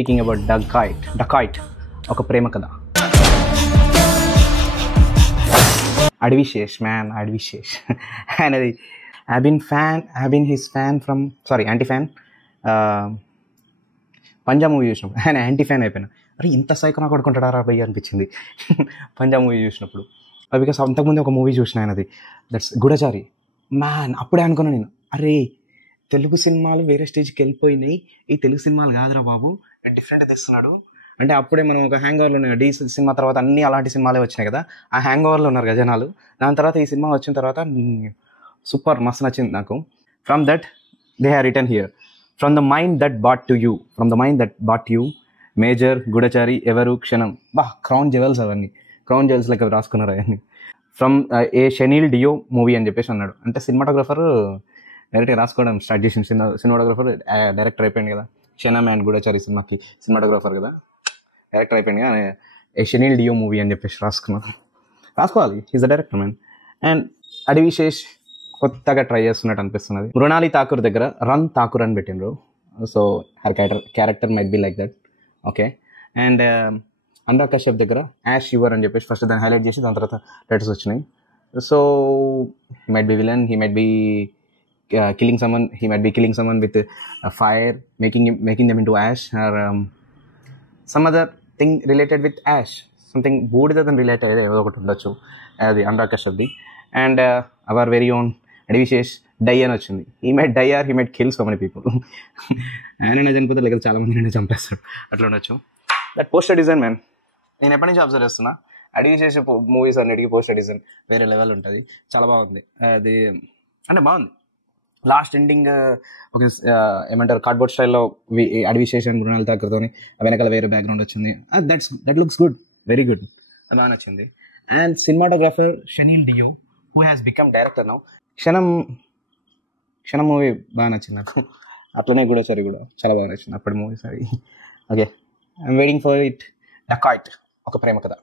Speaking about dacoit ఒక ప్రేమ కథ. అడవిశేష్ అనేది I've been his fan from anti fan. Punjab movie చూసినప్పుడు ఆయన యాంటీ ఫ్యాన్ అయిపోయినా. అరే ఇంత సైకో నాకు కొడుకుంటాడా భయ్య అనిపించింది పంజాబ్ మూవీ చూసినప్పుడు. బికాస్ అంతకుముందు ఒక మూవీ చూసిన ఆయనది, దట్స్ గూఢచారి. మ్యాన్ అప్పుడే అనుకున్నాను నేను, అరే తెలుగు సినిమాలు వేరే స్టేజ్కి వెళ్ళిపోయినాయి, ఈ తెలుగు సినిమాలు కాదురా బాబు, డిఫరెంట్ తెస్తున్నాడు అంటే. అప్పుడే మనం ఒక హ్యాంగ్ ఓవర్లో ఉన్నాయి, డీ సినిమా తర్వాత అన్నీ అలాంటి సినిమాలే వచ్చినాయి కదా, ఆ హ్యాంగ్ ఓవర్లో ఉన్నారు కదా జనాలు. దాని తర్వాత ఈ సినిమా వచ్చిన తర్వాత సూపర్ మస్తు నచ్చింది నాకు. From that they have return here, from the mind that brought you, Major, Goodachari, ఎవరు, క్షణం. క్రౌన్ జెవెల్స్ అవన్నీ, క్రౌన్ జెవెల్స్ లెక్క రాసుకున్నారు అవన్నీ. ఫ్రమ్ ఏ షెనీల్ డియో మూవీ అని చెప్పేసి అన్నాడు. అంటే సినిమాటోగ్రఫర్ డైరెక్ట్గా రాసుకోవడం స్టార్ట్ చేసింది. సినిమాటోగ్రఫర్ డైరెక్టర్ అయిపోయింది కదా, క్షణం అండ్ గూఢచారి సినిమాకి సినిమాటోగ్రఫర్ కదా, డైరెక్టర్ అయిపోయింది కదా. ఏ షెనీల్ డియో మూవీ అని చెప్పేసి రాసుకోవాలి, is the director man. And Adivi Sesh కొత్తగా ట్రై చేస్తున్నట్టు అనిపిస్తున్నది. మృణాలి ఠాకూర్ దగ్గర రన్ ఠాకూర్ అని పెట్టిండ్రు. So her character might be like that. Okay. And Anurag Kashyap దగ్గర యాష్ యువర్ అని చెప్పేసి ఫస్ట్ దాన్ని హైలైట్ చేసి దాని తర్వాత లెటర్స్ వచ్చినాయి. So he might be villain, he might be killing someone with fire, making them into ash, or some other thing related with ash, something బూడిదతో related ఏదో ఒకటి ఉండొచ్చు. అది అనురాగ్ కశ్యప్ది. And our very own Adivi Sesh die అని వచ్చింది. He might die or he might kill so many people. ఆయననే చనిపోతే లేకపోతే చాలా మంది నేను చంపేస్తాడు, అట్లా ఉండొచ్చు. దట్ పోస్టర్ డిజైన్ మ్యాన్ నేను ఎప్పటి నుంచి అబ్జర్వ్ చేస్తున్నా, అడవిశేష్ మూవీస్ అన్నిటికీ పోస్టర్ డిజైన్ వేరే లెవెల్ ఉంటుంది, చాలా బాగుంది. అది అంటే బాగుంది. లాస్ట్ ఎండింగ్ ఒక ఏమంటారు కార్డ్బోర్డ్ స్టైల్లో అడవిశేష్ అండ్ మృణాలి ఠాకూర్తో వెనకాల వేరే బ్యాక్గ్రౌండ్ వచ్చింది. That looks good, very good, బాగా నచ్చింది. And cinematographer Shaneil Deo who has become director now. Kshanam movie బాగా నచ్చింది నాకు, అట్లనే గూఢచారి కూడా చాలా బాగా నచ్చింది అప్పటి మూవీస్ అవి. Okay, I'm waiting for it. Dacoit ఒక ప్రేమ కథ.